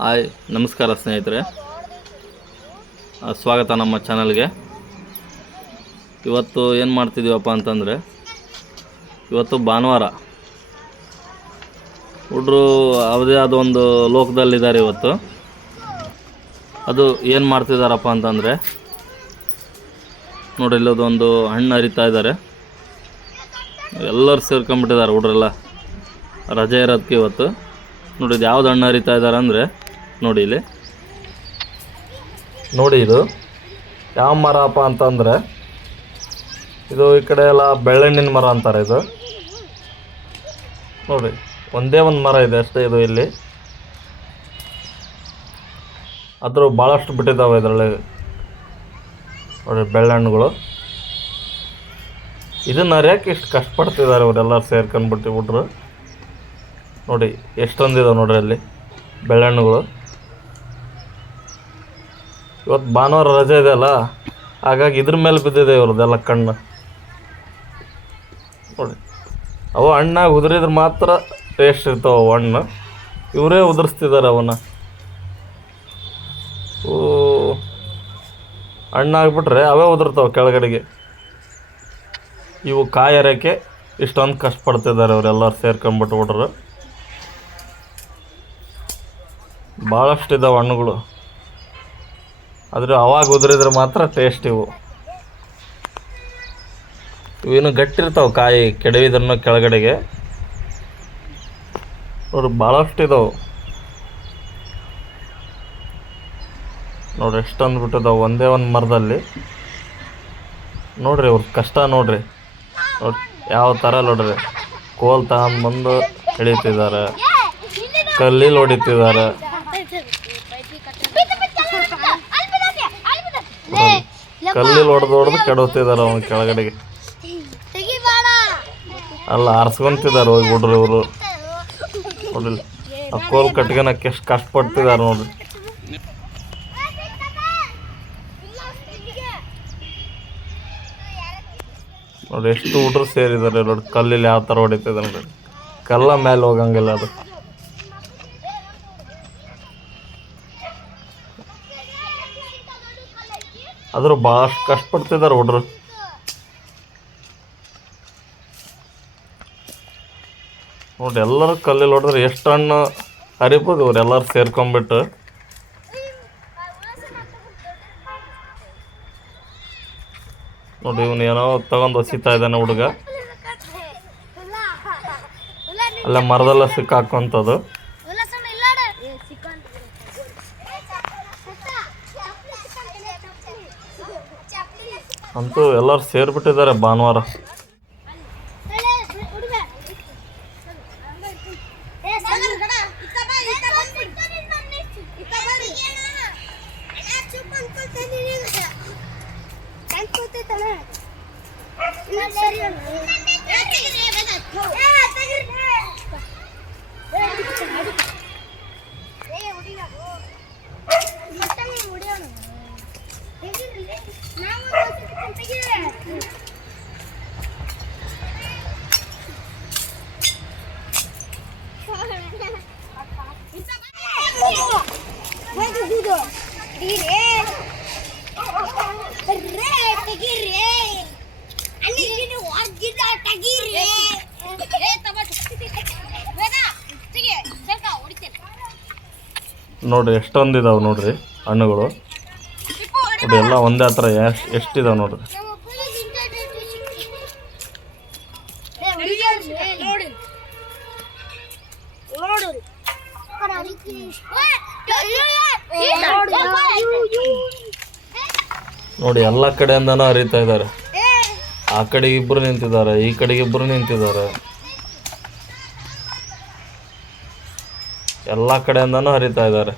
Hi ನಮಸ್ಕಾರ ಸ್ನೇಹಿತರೆ, ಸ್ವಾಗತ ನಮ್ಮ ಚಾನಲ್ಗೆ. ಇವತ್ತು ಏನು ಮಾಡ್ತಿದ್ದೀವಪ್ಪ ಅಂತಂದರೆ, ಇವತ್ತು ಭಾನುವಾರ. ಹುಡ್ರು ಯಾವುದೇ ಆದ ಒಂದು ಲೋಕದಲ್ಲಿದ್ದಾರೆ ಇವತ್ತು. ಅದು ಏನು ಮಾಡ್ತಿದ್ದಾರಪ್ಪ ಅಂತಂದರೆ, ನೋಡಿ ಇಲ್ಲದೊಂದು ಹಣ್ಣು ಹರಿತಾ ಇದ್ದಾರೆ. ಎಲ್ಲರೂ ಸೇರ್ಕೊಂಡ್ಬಿಟ್ಟಿದ್ದಾರೆ ಹುಡ್ರೆಲ್ಲ, ರಜೆ ಇರೋದಕ್ಕೆ ಇವತ್ತು. ನೋಡಿ ಇದು ಯಾವ್ದು ಹಣ್ಣು ಹರಿತಾ ಇದ್ದಾರೆ ಅಂದರೆ, ನೋಡಿ ಇಲ್ಲಿ ನೋಡಿ, ಇದು ಯಾವ ಮರಪ್ಪ ಅಂತಂದರೆ, ಇದು ಈ ಕಡೆ ಎಲ್ಲ ಬೆಳ್ಳೆಹಣ್ಣಿನ ಮರ ಅಂತಾರೆ. ಇದು ನೋಡಿ ಒಂದೇ ಒಂದು ಮರ ಇದೆ ಅಷ್ಟೇ ಇದು ಇಲ್ಲಿ. ಆದರೂ ಭಾಳಷ್ಟು ಬಿಟ್ಟಿದ್ದಾವೆ ಇದರಲ್ಲಿ ನೋಡಿ ಬೆಳ್ಳೆಹಣ್ಣುಗಳು. ಇದನ್ನು ಹರಿಯೋಕೆ ಇಷ್ಟು ಕಷ್ಟಪಡ್ತಿದ್ದಾರೆ ಅವರೆಲ್ಲರೂ ಸೇರ್ಕೊಂಡ್ಬಿಟ್ಟು ಬಿಟ್ರು. ನೋಡಿ ಎಷ್ಟೊಂದಿದಾವೆ ನೋಡ್ರಿ ಅಲ್ಲಿ ಬೆಳ್ಳೆಹಣ್ಣುಗಳು. ಇವತ್ತು ಭಾನುವಾರ ರಜೆ ಇದೆ ಅಲ್ಲ, ಹಾಗಾಗಿ ಇದ್ರ ಮೇಲೆ ಬಿದ್ದಿದೆ ಇವ್ರದ್ದೆಲ್ಲ ಕಣ್ಣು. ನೋಡಿ ಅವು ಹಣ್ಣಾಗಿ ಉದುರಿದ್ರೆ ಮಾತ್ರ ಟೇಸ್ಟ್ ಇರ್ತಾವೆ ಅವು ಹಣ್ಣು. ಇವರೇ ಉದುರಿಸ್ತಿದ್ದಾರೆ ಅವನ್ನ. ಹಣ್ಣಾಗ್ಬಿಟ್ರೆ ಅವೇ ಉದುರ್ತಾವೆ ಕೆಳಗಡೆಗೆ. ಇವು ಕಾಯಿ ಹರಿಯೋಕ್ಕೆ ಇಷ್ಟೊಂದು ಕಷ್ಟಪಡ್ತಿದ್ದಾರೆ ಅವರೆಲ್ಲರೂ ಸೇರ್ಕೊಂಡ್ಬಿಟ್ಟು ಬಿಟ್ರು. ಭಾಳಷ್ಟಿದ್ದಾವೆ ಹಣ್ಣುಗಳು, ಆದರೆ ಅವಾಗ ಉದುರಿದ್ರೆ ಮಾತ್ರ ಟೇಸ್ಟ್. ಇವೇನು ಗಟ್ಟಿರ್ತಾವೆ ಕಾಯಿ, ಕೆಡವಿದ್ರೂ ಕೆಳಗಡೆಗೆ. ನೋಡ್ರಿ ಭಾಳಷ್ಟಿದ್ದಾವೆ ನೋಡ್ರಿ, ಎಷ್ಟೊಂದು ಬಿಟ್ಟಿದ್ದಾವೆ ಒಂದೇ ಒಂದು ಮರದಲ್ಲಿ. ನೋಡ್ರಿ ಅವ್ರ ಕಷ್ಟ ನೋಡ್ರಿ. ನೋಡಿ ಯಾವ ಥರ ನೋಡ್ರಿ, ಕೋಲ್ ತಗೊಂಡ್ಬಂದು ಹಿಡಿತಿದ್ದಾರೆ, ಕಲ್ಲಿಲ್ಲಿ ಹೊಡಿತಿದ್ದಾರೆ. ಕಲ್ಲಿಲ್ಲಿ ಹೊಡೆದು ಕೆಡವ್ತಿದ್ದಾರೆ ಅವನು ಕೆಳಗಡೆಗೆ. ಅಲ್ಲ ಆರಿಸ್ಕೊಂತಿದ್ದಾರೆ ಹೋಗಿ ಹುಡ್ರು ಇವರು. ನೋಡ್ರಿ ಆ ಕೋಲ್ ಕಟ್ಕೊಳಕ್ಕೆ ಎಷ್ಟು ಕಷ್ಟಪಡ್ತಿದ್ದಾರೆ ನೋಡ್ರಿ. ನೋಡಿ ಎಷ್ಟು ಹುಡ್ರು ಸೇರಿದ್ದಾರೆ ನೋಡಿ. ಕಲ್ಲಿಲ್ಲಿ ಯಾವ ಥರ ಹೊಡಿತಿದ್ದಾರೆ ನೋಡಿ. ಕಲ್ಲ ಮೇಲೆ ಹೋಗಂಗಿಲ್ಲ ಅದು. ಆದರೂ ಭಾಳಷ್ಟು ಕಷ್ಟಪಡ್ತಿದ್ದಾರೆ ಹುಡ್ರು. ನೋಡಿ ಎಲ್ಲರೂ ಕಲ್ಲಿಲ್ಲಿ ಹೊಡೆದ್ರೆ ಎಷ್ಟು ಹಣ್ಣು ಹರಿಬೋದು ಇವ್ರು ಎಲ್ಲರೂ ಸೇರ್ಕೊಂಡ್ಬಿಟ್ಟು. ನೋಡಿ ಇವನು ಏನೋ ತಗೊಂಡು ಹೊಸಿತಾ ಇದ್ದಾನೆ ಹುಡುಗ. ಅಲ್ಲೇ ಮರದೆಲ್ಲ ಸಿಕ್ಕಾಕೊಂಥದ್ದು. ಅಂತೂ ಎಲ್ಲರೂ ಸೇರಿಬಿಟ್ಟಿದ್ದಾರೆ ಭಾನುವಾರ. ನೋಡ್ರಿ ಎಷ್ಟೊಂದಿದಾವೆ ನೋಡ್ರಿ ಹಣ್ಣುಗಳು. ನೋಡಿ ಎಲ್ಲ ಒಂದೇ ಹತ್ರ ಎಷ್ಟಿದಾವೆ ನೋಡ್ರಿ. ನೋಡಿ ಎಲ್ಲ ಕಡೆಯಿಂದನೂ ಹರಿತಾ ಇದ್ದಾರೆ. ಆ ಕಡೆಗೆ ಇಬ್ಬರು ನಿಂತಿದ್ದಾರೆ, ಈ ಕಡೆಗೆ ಇಬ್ಬರು ನಿಂತಿದ್ದಾರೆ. ಎಲ್ಲ ಕಡೆಯಿಂದನೂ ಹರಿತಾ ಇದ್ದಾರೆ.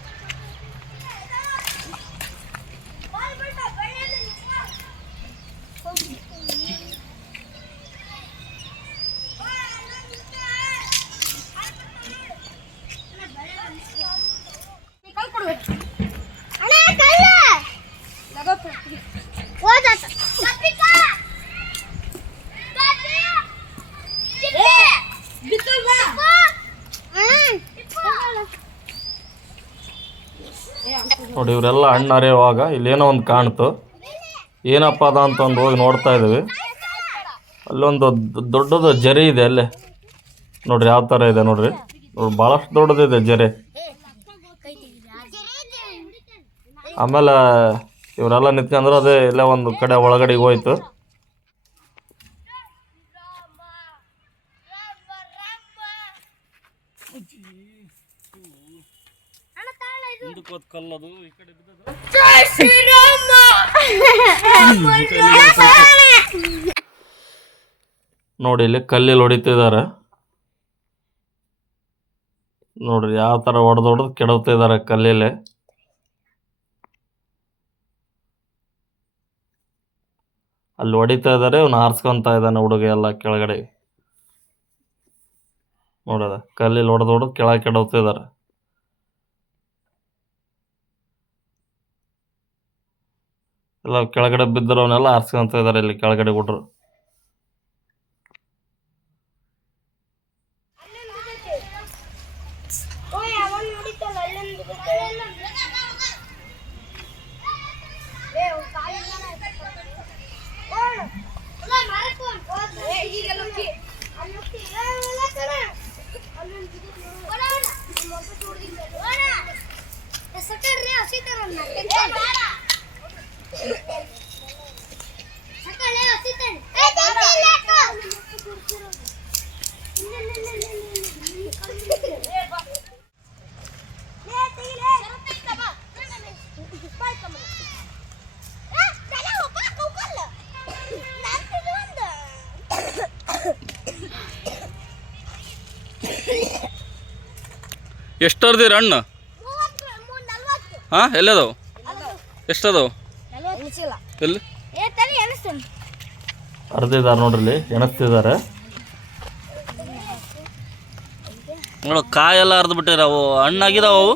ನೋಡಿ ಇವರೆಲ್ಲ ಹಣ್ಣು ಹರಿಯುವಾಗ ಇಲ್ಲೇನೋ ಒಂದು ಕಾಣ್ತು. ಏನಪ್ಪ ಅದ ಅಂತ ಒಂದು ಹೋಗಿ ನೋಡ್ತಾ ಇದ್ದೀವಿ. ಅಲ್ಲೊಂದು ದೊಡ್ಡದು ಜರಿ ಇದೆ ಅಲ್ಲೇ ನೋಡ್ರಿ, ಯಾವ ಥರ ಇದೆ ನೋಡ್ರಿ. ಭಾಳಷ್ಟು ದೊಡ್ಡದಿದೆ ಜರಿ. ಆಮೇಲೆ ಇವರೆಲ್ಲ ನಿಂತ್ಕೊಂಡ್ರೆ ಅದೇ ಎಲ್ಲ ಒಂದು ಕಡೆ ಒಳಗಡೆಗೆ ಹೋಯ್ತು. ನೋಡಿ ಇಲ್ಲಿ ಕಲ್ಲಿಲ್ಲಿ ಹೊಡಿತಿದ್ದಾರೆ ನೋಡ್ರಿ, ಯಾವ ಥರ ಹೊಡೆದು ಕೆಡವ್ತಿದ್ದಾರೆ ಕಲ್ಲಲ್ಲಿ. ಅಲ್ಲಿ ಹೊಡಿತಾ ಇದ್ದಾರೆ, ಅವ್ನು ಆರಿಸ್ಕೊಂತ ಇದ್ದಾನೆ ಹುಡುಗ ಎಲ್ಲ ಕೆಳಗಡೆ. ನೋಡದ ಕಲ್ಲಲ್ಲಿ ಹೊಡೆದು ಕೆಳಗೆ ಕೆಡವ್ತಿದ್ದಾರೆ. ಎಲ್ಲ ಕೆಳಗಡೆ ಬಿದ್ದರವನ್ನೆಲ್ಲ ಆರಿಸ್ಕೊಂತ ಇದ್ದಾರೆ ಇಲ್ಲಿ ಕೆಳಗಡೆ ಹುಡ್ರು. ಎಷ್ಟು ಅರ್ದಿರ ಹಣ್ಣು? ಹಾಂ, ಎಲ್ಲದವು? ಎಷ್ಟದವು? ಎಲ್ಲಿ ಅರ್ದಿದ್ದಾರೆ ನೋಡ್ರಿ, ಎಣಿಸ್ತಿದ್ದಾರೆ. ನೋಡು ಕಾಯೆಲ್ಲ ಅರ್ದು ಬಿಟ್ಟಿರ. ಅವು ಹಣ್ಣಾಗಿದಾವ ಅವು.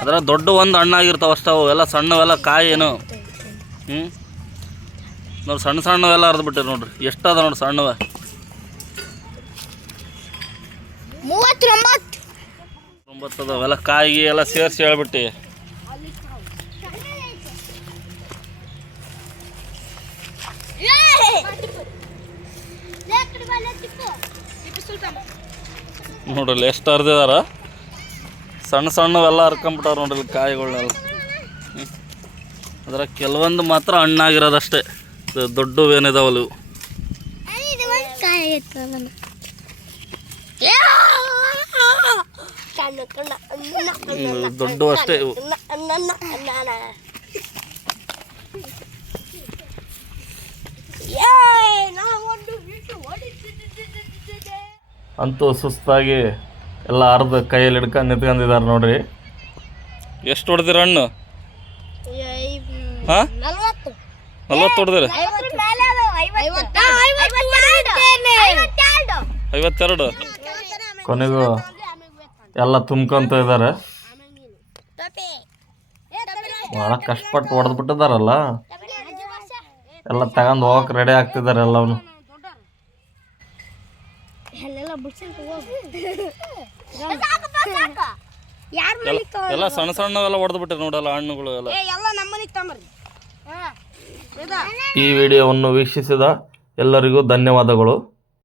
ಅದರ ದೊಡ್ಡ ಒಂದು ಹಣ್ಣಾಗಿರ್ತಾವ ಅಷ್ಟ. ಅವು ಎಲ್ಲ ಸಣ್ಣವೆಲ್ಲ ಕಾಯಿ ಏನು. ನೋಡಿ ಸಣ್ಣ ಸಣ್ಣವೆಲ್ಲ ಅರ್ದು ಬಿಟ್ಟಿರಿ ನೋಡ್ರಿ. ಎಷ್ಟದ ನೋಡಿ ಸಣ್ಣವ. 39 ಅದಾವೆಲ್ಲ ಕಾಯಿಗೆ ಎಲ್ಲ ಸೇರಿಸಿ ಹೇಳ್ಬಿಟ್ಟು. ನೋಡ್ರಿ ಎಷ್ಟು ಅರ್ದಿದಾರ. ಸಣ್ಣ ಸಣ್ಣವೆಲ್ಲ ಹರ್ಕೊಂಬಿಟ್ಟಾರ ನೋಡ್ರಿ ಕಾಯಿಗಳನ್ನೆಲ್ಲ. ಅದರ ಕೆಲವೊಂದು ಮಾತ್ರ ಹಣ್ಣಾಗಿರೋದಷ್ಟೇ, ದೊಡ್ಡವೇನಿದಾವಲ್ಲ ಇವು. ದೊಡ್ಡ ಅಷ್ಟೇ ಇವು. ಅಂತೂ ಸುಸ್ತಾಗಿ ಎಲ್ಲ ಅರ್ಧ ಕೈಯಲ್ಲಿ ಹಿಡ್ಕೊಂಡು ನಿಂತ್ಕೊಂಡಿದ್ದಾರೆ ನೋಡ್ರಿ. ಎಷ್ಟು ಹೊಡೆದಿರ ಹಣ್ಣು? ಹಾಂ, 40 ಹೊಡೆದಿರ? 52. ಕೊನೆಗೂ ಎಲ್ಲ ತುಂಬ್ಕೊಂತ ಇದ್ದಾರೆ. ಭಾಳ ಕಷ್ಟಪಟ್ಟು ಹೊಡೆದು ಬಿಟ್ಟಿದ್ದಾರಲ್ಲ, ಎಲ್ಲ ತಗೊಂಡು ಹೋಗಕ್ಕೆ ರೆಡಿ ಆಗ್ತಿದ್ದಾರೆ ಎಲ್ಲವನು. ಎಲ್ಲ ಸಣ್ಣ ಸಣ್ಣವೆಲ್ಲ ಹೊಡೆದು ಬಿಟ್ಟಿರಿ ನೋಡಲ್ಲ ಹಣ್ಣುಗಳು ಎಲ್ಲ. ಈ ವಿಡಿಯೋವನ್ನು ವೀಕ್ಷಿಸಿದ ಎಲ್ಲರಿಗೂ ಧನ್ಯವಾದಗಳು.